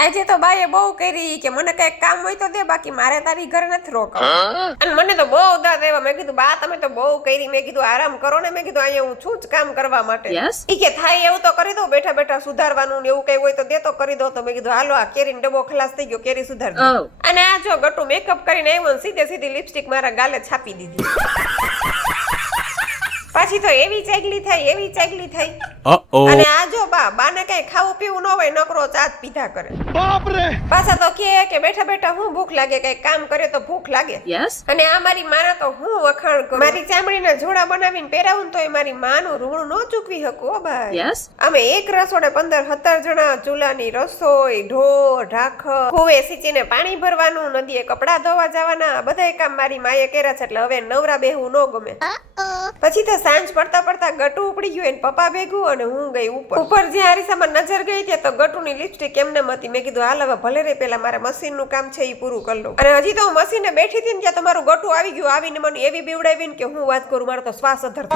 આજે તો બાએ બહુ કરી કે મને કઈક કામ હોય તો દે, બાકી મારે તારી ઘરે નથી રોકાવું. અને મને તો બહુ દાદ આવ્યા. મેં કીધું બા તમે તો બહુ કરી. મેં કીધું આરામ કરો ને. મેં કીધું અહીંયા હું છું જ કામ કરવા માટે. ઈ કે થાય એવું તો કરી દો, બેઠા બેઠા સુધારવાનું ને એવું કઈ હોય તો દે તો કરી દો. તો મેં કીધું હાલો આ કેરીનો ડબ્બો ખલાસ થઈ ગયો, કેરી સુધાર દો. અને આ જો ગટુ મેકઅપ કરીને આવ્યો ને સીધે સીધી લિપસ્ટિક મારા ગાલે છાપી દીધી. પાછી તો એવી ચાગલી થઈ. અને આ જો બાને કઈ ખાવું પીવું ન હોય, નકરો ચા જ પીધા કરે. બાપ રે! પાછા તો કે બેઠા બેઠા હું ભૂખ લાગે, કઈ કામ કરે તો ભૂખ લાગે. અને આ મારી માના તો હું વખાણ કરું. મારી ચામડીના જોડા બનાવીને પહેરાવું તો એ મારી માનું ઋણ ન ચૂકવી શકું. ઓ ભાઈ, અમે એક રસોડે 15-17 જણા, ચૂલાની રસોઈ, ઢોર ઢાખર, કુવે સીંચીને પાણી ભરવાનું, નદીએ કપડા ધોવા જવાના, બધાય કામ મારી માએ કર્યા છે. એટલે હવે નવરા બેહવું ન ગમે. પછી તો સાંજ પડતા પડતા ગટુ ઉપડી ગયું એને પપ્પા ભેગું, અને હું ગઈ ઉપર જ્યાં અરીસામાં નજર ગઈ ત્યાં તો ગટુની લિપસ્ટિક એમને હતી. મેં કીધું હાલ હવે ભલે રે, પેલા મારા મશીનનું કામ છે એ પૂરું કરી લઉં. અને હજી તો હું મશીને બેઠી હતી ને ત્યાં તો મારું ગટુ આવી ગયું. આવીને મને એવી બીવડાવીને કે હું વાત કરું, મારો તો શ્વાસ અધર.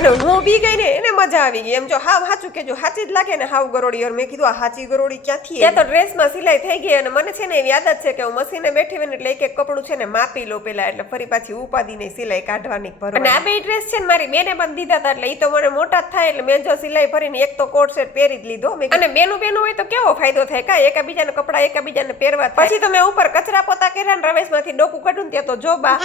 અને હું બી ગઈ ને એને મજા આવી ગઈ. એમ જો હાવ સાચું કેજો, સાચી જ લાગે ને હાવ ગરોડી. મેં કીધું આ સાચી ગરોડી ક્યાંથી? ત્યાં તો ડ્રેસમાં સિલાઈ થઈ ગઈ. અને મને છે ને એવી આદત છે કે હું મશીને બેઠી હોય ને એટલે એક એક કપડું છે ને માપી લો પેલા, એટલે ફરી પાછી ઉપાડીને સિલાઈ કાઢવાની ભરવાની. અને આ બે ડ્રેસ છે ને મારી બેને પણ દીધા હતા, એટલે ઈ તો મને મોટા જ થાય એટલે મેં જો સિલાઈ ભરીને એક તો કોટ સેટ પહેરી જ લીધો. અને બેનું હોય તો કેવો ફાયદો થાય કા, એકાબીજાના કપડા એકાબીજાને પહેરવા. પછી તો મેં ઉપર કચરા પોતા કર્યા ને રવેશમાંથી ડોકું કાઢું ત્યાં તો જો બા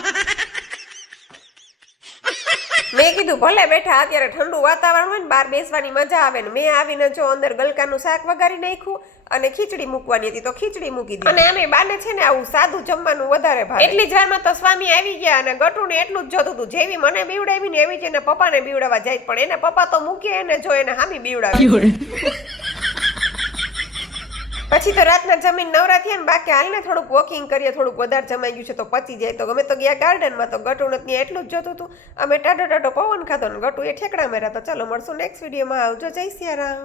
મેં કીધું ભલે બેઠા, અત્યારે ઠંડુ વાતાવરણ હોય ને બહાર બેસવાની મજા આવે ને. મેં આવીને જો અંદર ગલકાનું શાક વઘારી નાખ્યું અને ખીચડી મૂકવાની હતી તો ખીચડી મૂકી દીધી. અને અમે બાને છે ને આવું સાદું જમવાનું વધારે ભાવે. એટલી જ વારમાં તો સ્વામી આવી ગયા અને ગટુને એટલું જ જોતું હતું. જેવી મને બીવડાવી ને એવી જ એને પપ્પાને બીવડાવવા જાય, પણ એને પપ્પા તો મૂકે એને જો એને હામી બીવડાવી. પછી તો રાતના જમીન નવરા થયા ને બાકી હાલ ને થોડુંક વોકિંગ કરીએ, થોડુંક વધારે જમાઈ ગયું છે તો પચી જાય. તો ગમે તો ગયા ગાર્ડનમાં તો ગટુ ને ત્યાં એટલું જ જોતું હતું. અમે ટાઢો પવન ખાધો ને ગટુ એ ઠેકડા માર્યા. તો ચાલો મળશું નેક્સ્ટ વિડીયોમાં. આવજો, જય સિયારામ.